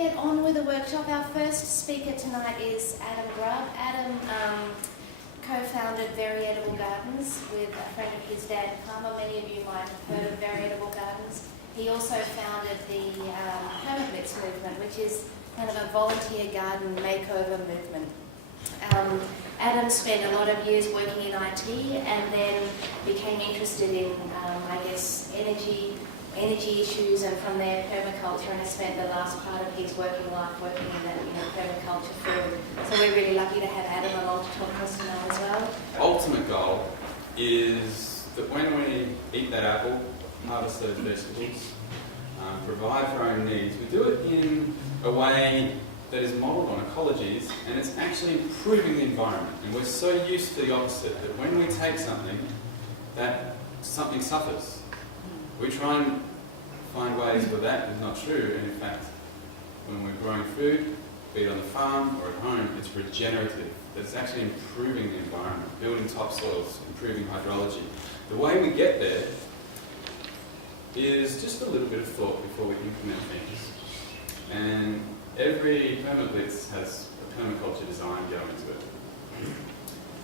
get on with the workshop. Our first speaker tonight is Adam Grubb. Adam co-founded Very Edible Gardens with a friend of his, Dan Palmer. Many of you might have heard of Very Edible Gardens. He also founded the Permablitz movement, which is kind of a volunteer garden makeover movement. Adam spent a lot of years working in IT and then became interested in, energy issues, and from there permaculture, and has spent the last part of his working life working in that permaculture field. So we're really lucky to have Adam along to talk to us tonight as well. Ultimate goal is that when we eat that apple, harvest those vegetables, provide for our own needs, we do it in a way that is modelled on ecologies, and it's actually improving the environment. And we're so used to the opposite, that when we take something, that something suffers. We try and find ways where that is not true, and in fact, when we're growing food, be it on the farm or at home, it's regenerative. It's actually improving the environment, building topsoils, improving hydrology. The way we get there is just a little bit of thought before we implement things. And every Permablitz has a permaculture design going into it.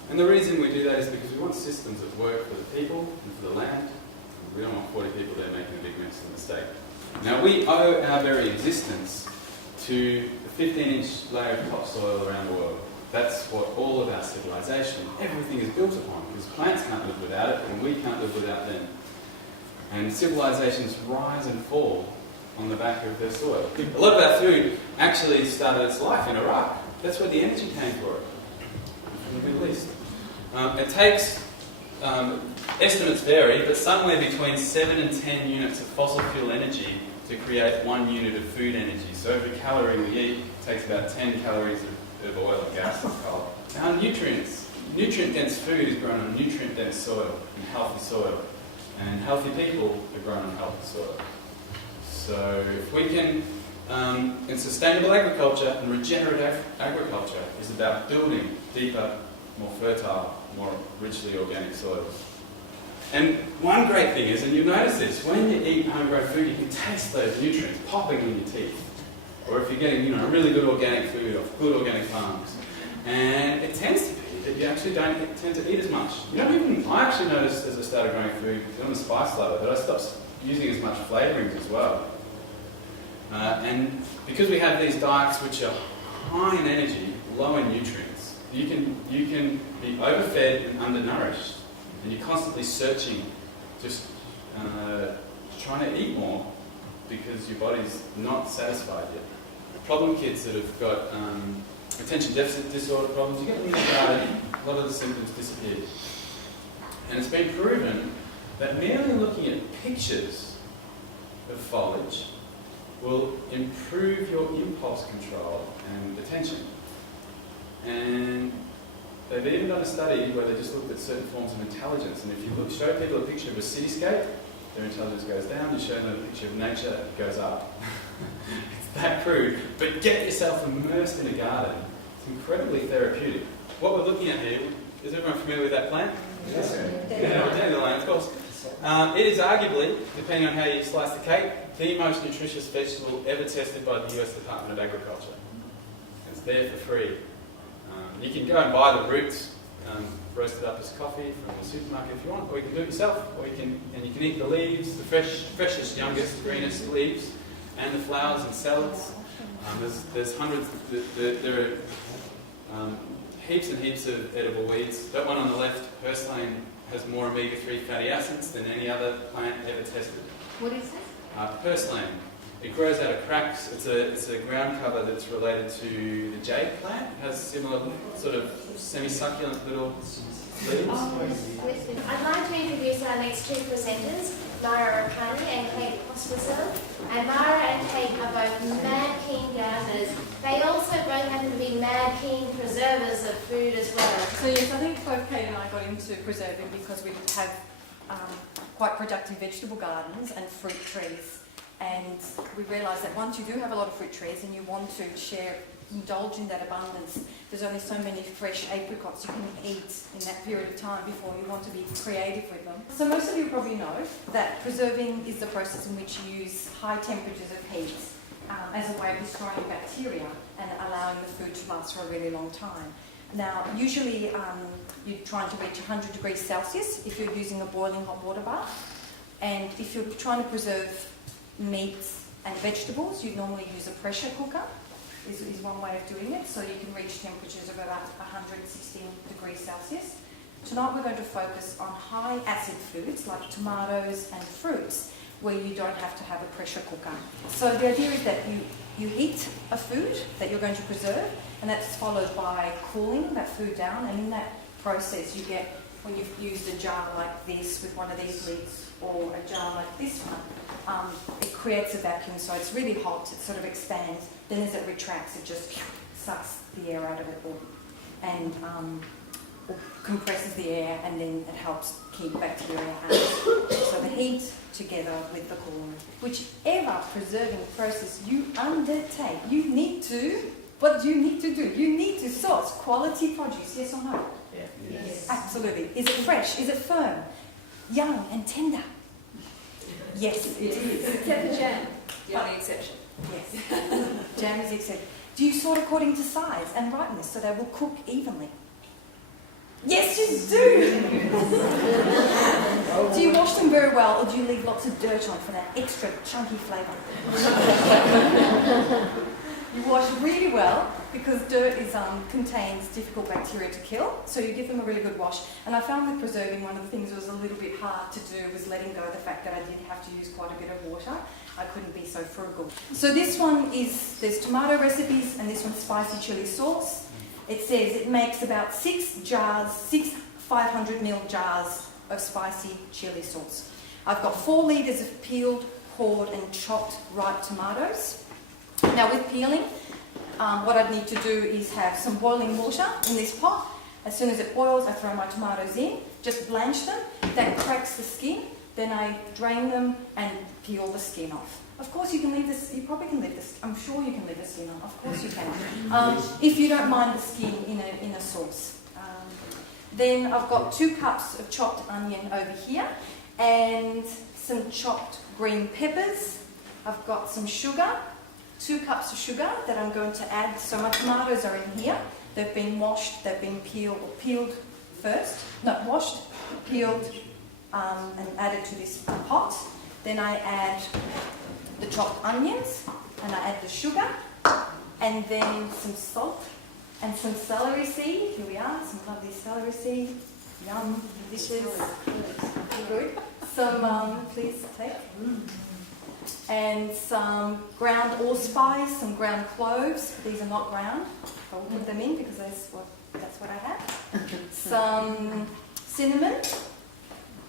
And the reason we do that is because we want systems that work for the people and for the land. We don't want 40 people there making a big mess of a mistake. Now, we owe our very existence to the 15-inch layer of topsoil around the world. That's what all of our civilization, everything is built upon, because plants can't live without it, and we can't live without them. And civilizations rise and fall on the back of their soil. A lot of our food actually started its life in Iraq. That's where the energy came for it, from the Middle East. It takes, estimates vary, but somewhere between 7 and 10 units of fossil fuel energy to create 1 unit of food energy. So every calorie we eat takes about 10 calories of oil and gas and coal. Now, nutrient-dense food is grown on nutrient-dense soil and healthy soil. And healthy people are grown on healthy soil. So if we can, and sustainable agriculture and regenerative agriculture is about building deeper, more fertile, more richly organic soils. And one great thing is, and you'll notice this, when you eat homegrown food, you can taste those nutrients popping in your teeth. Or if you're getting, really good organic food off good organic farms. And it tends to be that you actually don't tend to eat as much. I actually noticed as I started growing food, I'm a spice lover, that I stopped using as much flavourings as well. And because we have these diets which are high in energy, low in nutrients, you can be overfed and undernourished, and you're constantly searching, just trying to eat more because your body's not satisfied yet. Problem kids that have got attention deficit disorder problems, you get them in the garden, a lot of the symptoms disappear. And it's been proven that merely looking at pictures of foliage will improve your impulse control and attention. And they've even done a study where they just looked at certain forms of intelligence, and if you show people a picture of a cityscape, their intelligence goes down. You show them a picture of nature, it goes up. It's that crude. But get yourself immersed in a garden. It's incredibly therapeutic. What we're looking at here, is everyone familiar with that plant? Yes. Dandelion, of course. It is arguably, depending on how you slice the cake, the most nutritious vegetable ever tested by the US Department of Agriculture. It's there for free. You can go and buy the roots, roasted up as coffee from the supermarket if you want, or you can do it yourself, or you can eat the leaves, the freshest, youngest, greenest leaves, and the flowers and salads. There's hundreds. There are heaps and heaps of edible weeds. That one on the left, purslane, has more omega-3 fatty acids than any other plant ever tested. What is this? Purslane. It grows out of cracks. It's a ground cover that's related to the jade plant. It has similar sort of semi-succulent little leaves. I'd like to introduce our next two presenters, Mara Rakani and Kate Pospisil. And Mara and Kate are both mad keen gardeners. They also both happen to be mad keen preservers of food as well. So yes, I think both Kate and I got into preserving because we have quite productive vegetable gardens and fruit trees. And we realised that once you do have a lot of fruit trees and you want to indulge in that abundance, there's only so many fresh apricots you can eat in that period of time before you want to be creative with them. So most of you probably know that preserving is the process in which you use high temperatures of heat as a way of destroying bacteria and allowing the food to last for a really long time. Now, usually you're trying to reach 100 degrees Celsius if you're using a boiling hot water bath. And if you're trying to preserve meats and vegetables, you normally use a pressure cooker, is one way of doing it. So you can reach temperatures of about 116 degrees Celsius. Tonight we're going to focus on high acid foods like tomatoes and fruits, where you don't have to have a pressure cooker. So the idea is that you heat a food that you're going to preserve, and that's followed by cooling that food down, and in that process you get, when you've used a jar like this with one of these lids or a jar like this one, it creates a vacuum, so it's really hot, it sort of expands, then as it retracts it just sucks the air out of it all, and or compresses the air, and then it helps keep bacteria out. So the heat together with the cooling, whichever preserving process you undertake, you need to, what do you need to do? You need to source quality produce, yes or no? Yeah. Yes. Absolutely. Is it fresh? Is it firm? Young and tender? Yes, it is. Except for jam. The only exception. Yes. Jam is the exception. Do you sort according to size and ripeness so they will cook evenly? Yes, you do! Do you wash them very well, or do you leave lots of dirt on for that extra chunky flavour? You wash really well because dirt contains difficult bacteria to kill, so you give them a really good wash. And I found with preserving, one of the things that was a little bit hard to do was letting go of the fact that I did have to use quite a bit of water. I couldn't be so frugal. So this one is, there's tomato recipes, and this one's spicy chili sauce. It says it makes about 6 500ml jars of spicy chili sauce. I've got 4 litres of peeled, cored and chopped ripe tomatoes. Now with peeling, what I need to do is have some boiling water in this pot. As soon as it boils, I throw my tomatoes in, just blanch them. That cracks the skin. Then I drain them and peel the skin off. Of course you can leave this, you probably can leave this, I'm sure you can leave the skin on, of course you can. If you don't mind the skin in a sauce. Then I've got 2 cups of chopped onion over here and some chopped green peppers. I've got some sugar, 2 cups of sugar that I'm going to add. So my tomatoes are in here. They've been washed, they've been peeled first. No, washed, peeled and added to this pot. Then I add the chopped onions, and I add the sugar, and then some salt and some celery seed. Here we are, some lovely celery seed. Yum, delicious. Good. Some, please take. And some ground allspice, some ground cloves. These are not ground. I will put them in because that's what I have. Some cinnamon.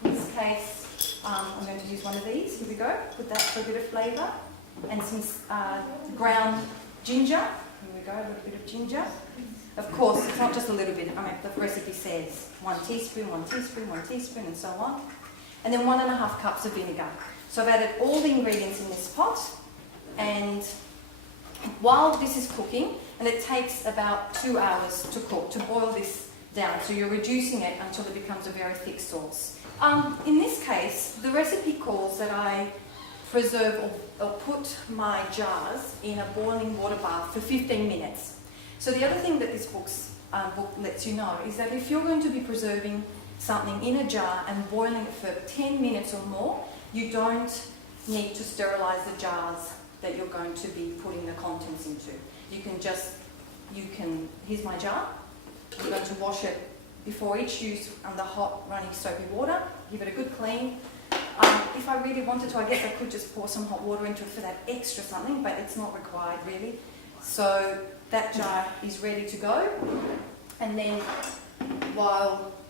In this case, I'm going to use one of these. Here we go. Put that for a bit of flavour. And some ground ginger. Here we go, a little bit of ginger. Of course, it's not just a little bit. I mean, the recipe says 1 teaspoon, 1 teaspoon, 1 teaspoon, and so on. And then 1.5 cups of vinegar. So I've added all the ingredients in this pot. And while this is cooking, and it takes about 2 hours to cook, to boil this down. So you're reducing it until it becomes a very thick sauce. In this case, the recipe calls that I preserve or put my jars in a boiling water bath for 15 minutes. So the other thing that this book lets you know is that if you're going to be preserving something in a jar and boiling it for 10 minutes or more, you don't need to sterilise the jars that you're going to be putting the contents into. Here's my jar. I'm going to wash it before each use under hot running soapy water, give it a good clean. If I really wanted to, I guess I could just pour some hot water into it for that extra something, but it's not required really. So that jar is ready to go. And then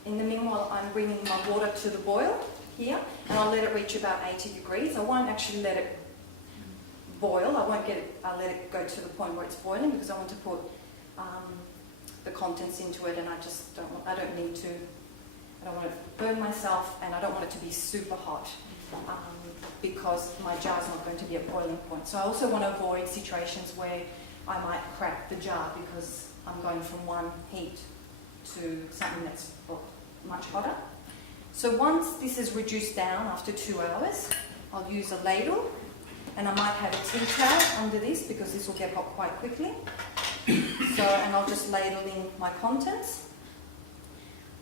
in the meanwhile, I'm bringing my water to the boil here, and I'll let it reach about 80 degrees. I won't actually let it boil. I'll let it go to the point where it's boiling because I want to put the contents into it, and I don't need to. I don't want to burn myself, and I don't want it to be super hot because my jar's not going to be at boiling point. So I also want to avoid situations where I might crack the jar because I'm going from one heat to something that's much hotter. So once this is reduced down after 2 hours, I'll use a ladle and I might have a tea towel under this because this will get hot quite quickly. So, and I'll just ladle in my contents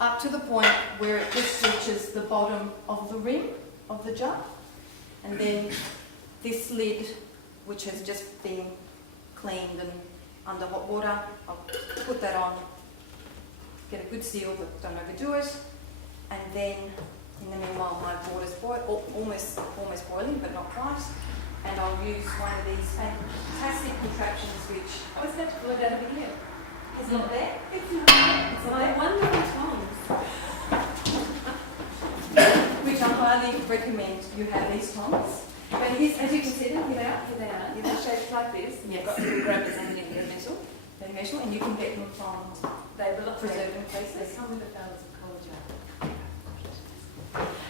up to the point where it just reaches the bottom of the rim of the jar. And then this lid, which has just been cleaned and under hot water, I'll put that on, get a good seal but don't overdo it. And then in the meanwhile my water's almost boiling but not quite. And I'll use one of these fantastic contraptions which... I was about to pull it out of here. It's not there? It's not there. It's my wonderful tongs. Which I highly recommend you have these tongs. But here's, as you can see them, here they are. They're shaped like this. Yes. You've got little grabbers underneath their metal. They're metal and you can get them from They belong preserving They places. come with a thousands of college.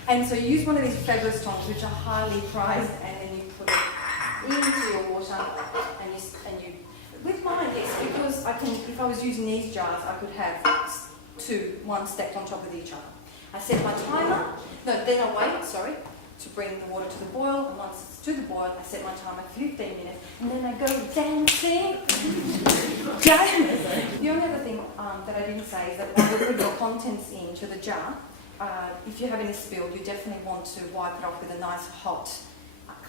And so you use one of these fabulous tongs which are highly prized and then you put it into your water and you with mine it's because I can, if I was using these jars I could have one stacked on top of each other. I set my timer, then I wait, to bring the water to the boil, and once it's to the boil I set my timer for 15 minutes and then I go dancing. The only other thing that I didn't say is that when you put your contents into the jar, if you have any spill, you definitely want to wipe it off with a nice hot,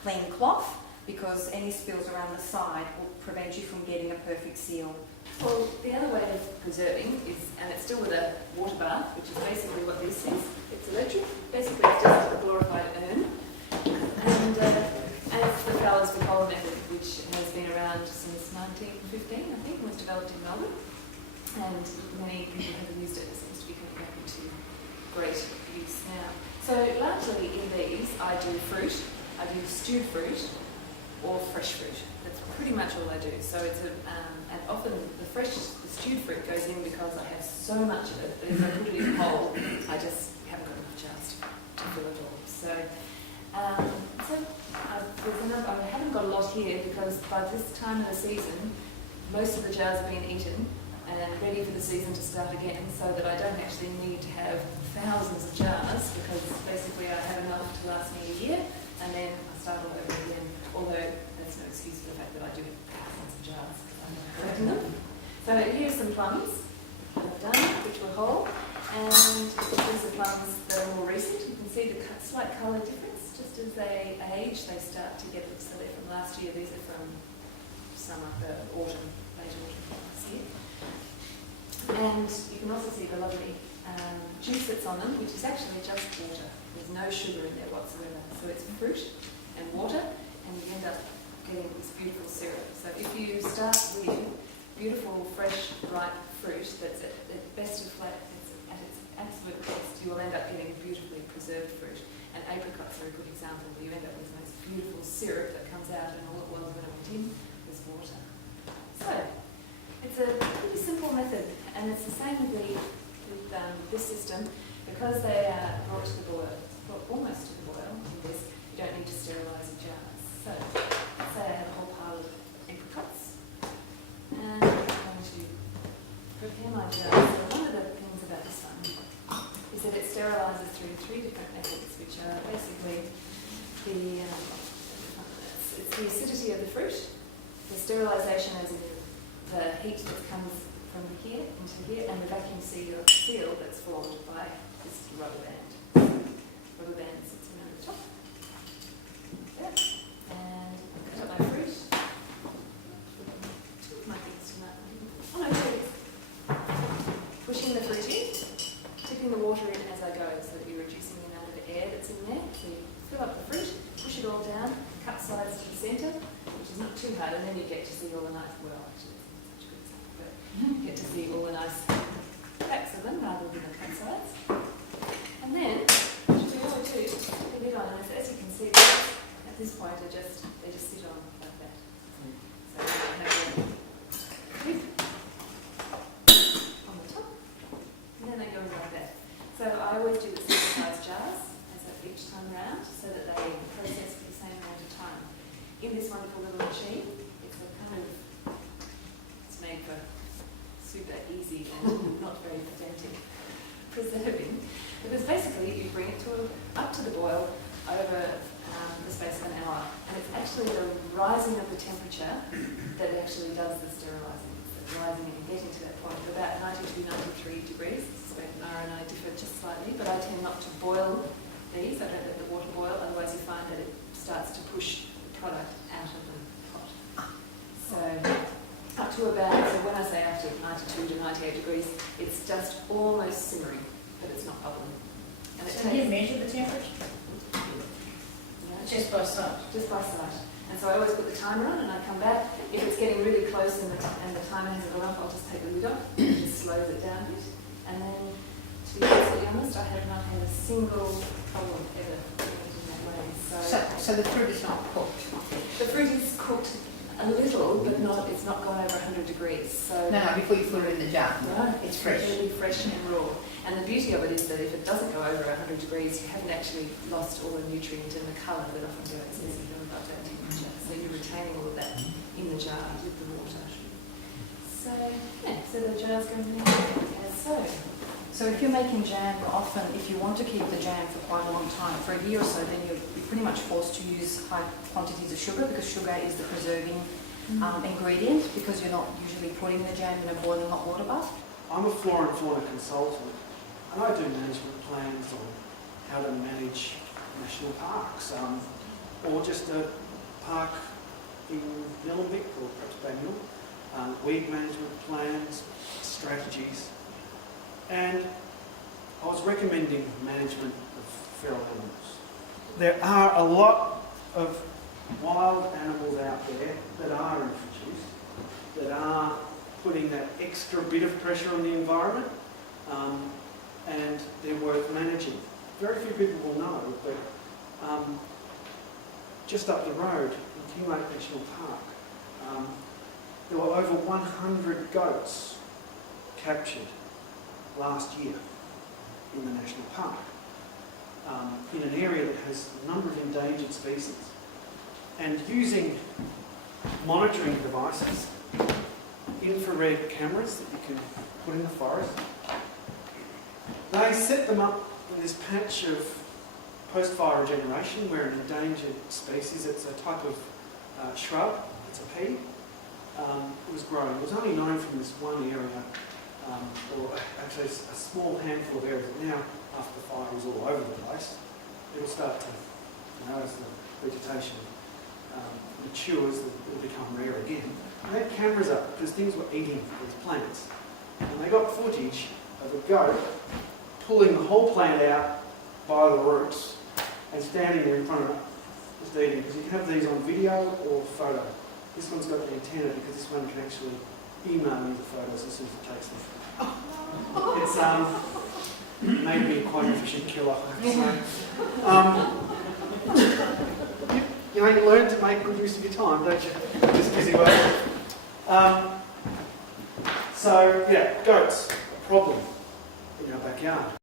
clean cloth because any spills around the side will prevent you from getting a perfect seal. Well, the other way of preserving is, and it's still with a water bath, which is basically what this is. It's electric. Basically, it's just a glorified urn. And it's the Flowers for Coal method, which has been around since 1915, I think, was developed in Melbourne. And many people have used it. It seems to be coming back into great use now. So largely in these, I do fruit. I do stewed fruit or fresh fruit. That's pretty much all I do. So it's and often the stewed fruit goes in because I have so much of it that if I put it in whole, I just haven't got enough jars to fill it all. So, there's another, I haven't got a lot here because by this time of the season, most of the jars have been eaten and ready for the season to start again, so that I don't actually need to have thousands of jars because basically I have enough to last me a year and then I start all over again, although that's no excuse for the fact that I do have thousands of jars because I'm not collecting them. So here's some plums that I've done, which were whole, and these are plums that are more recent. You can see the slight colour difference. Just as they age, they start to get, so they're from last year, these are from summer, autumn, late autumn last year. And you can also see the lovely juice that's on them, which is actually just water. There's no sugar in there whatsoever. So it's fruit and water, and you end up getting this beautiful syrup. So if you start with beautiful, fresh, ripe fruit that's at best of flat, it's at its absolute best, you will end up getting beautifully preserved fruit. And apricots are a good example where you end up with this most beautiful syrup that comes out, and all it was when it went in was water. So it's a pretty simple method, and it's the same with this system. Because they are brought to the boil, almost to the boil, in this, you don't need to sterilise the jars. So let's say I have a whole pile of apricots, and I'm going to prepare my jars. So one of the things about this one is that it sterilises through 3 different methods, which are basically it's the acidity of the fruit, the sterilisation as in the heat that comes from here into here, and the vacuum seal that's formed by this rubber band. Rubber band sits around the top. There. And I've cut up my fruit. Two of my things tonight. Oh no, there it is. Pushing the fruit in, tipping the water in as I go so that you're reducing the amount of air that's in there. So you fill up the fruit, push it all down, cut sides to the centre, which is not too hard, and then you get to see all the nice, well actually it's such a good example, but you get to see all the nice backs of them rather than the cut sides. And then, what you always do, put the lid on, and as you can see, at this point they just sit on like that. So you have a lid on the top, and then they go in like that. So I always do the same size jars as each time round, so that they process for the same amount of time. In this wonderful little machine, it's a kind of, it's made for super easy and not very pedantic preserving, because basically you bring it up to the boil over the space of an hour. And it's actually the rising of the temperature that actually does the sterilising. It's the rising and getting to that point of about 92, 93 degrees. I suspect Nara and I differ just slightly, but I tend not to boil these. I don't let the water boil, otherwise you find that it starts to push the product out of the pot. So up to about, so when I say up to 92 to 98 degrees, it's just almost simmering, but it's not bubbling. And it So you measure the temperature? Just by sight? Just by sight. And so I always put the timer on and I come back. If it's getting really close and the timer hasn't gone off, I'll just take the lid off and it just slows it down a bit. And then, to be absolutely honest, I have not had a single problem ever in that way. So the fruit is not cooked? The fruit is cooked a little, but not. It's not gone over 100 degrees. So No, before you put it in the jar. right, It's fresh. really fresh and raw. And the beauty of it is that if it doesn't go over 100 degrees, you haven't actually lost all the nutrient and the colour that often goes as you go above that temperature. So you're retaining all of that in the jar with the water. So yeah, so the jar's going in as so. So if you're making jam, often if you want to keep the jam for quite a long time, for a year or so, then you're pretty much forced to use high quantities of sugar because sugar is the preserving ingredient, because you're not usually putting the jam in a boiling hot water bath. I'm a flora and fauna consultant, and I do management plans on how to manage national parks, or just a park in Nillumbik or perhaps Banyule, weed management plans, strategies, and I was recommending management of feral animals. There are a lot of wild animals out there that are introduced, that are putting that extra bit of pressure on the environment, and they're worth managing. Very few people will know, but just up the road in King Lake National Park, there were over 100 goats captured last year in the national park, in an area that has a number of endangered species. And using monitoring devices, infrared cameras that you can put in the forest, they set them up in this patch of post-fire regeneration where an endangered species, it's a type of shrub, it's a pea, it was growing. It was only known from this one area, or actually a small handful of areas. Now, after the fire was all over the place, it'll start to, as the vegetation matures, it'll become rare again. And they had cameras up because things were eating these plants. And they got footage of a goat pulling the whole plant out by the roots and standing there in front of it, just eating. Because you can have these on video or photo. This one's got the antenna because this one can actually email me the photos as soon as it takes them. It's made me quite an efficient killer, I have to say. You learn to make good use of your time, don't you? This busy work. So, yeah, goats, a problem in our backyard.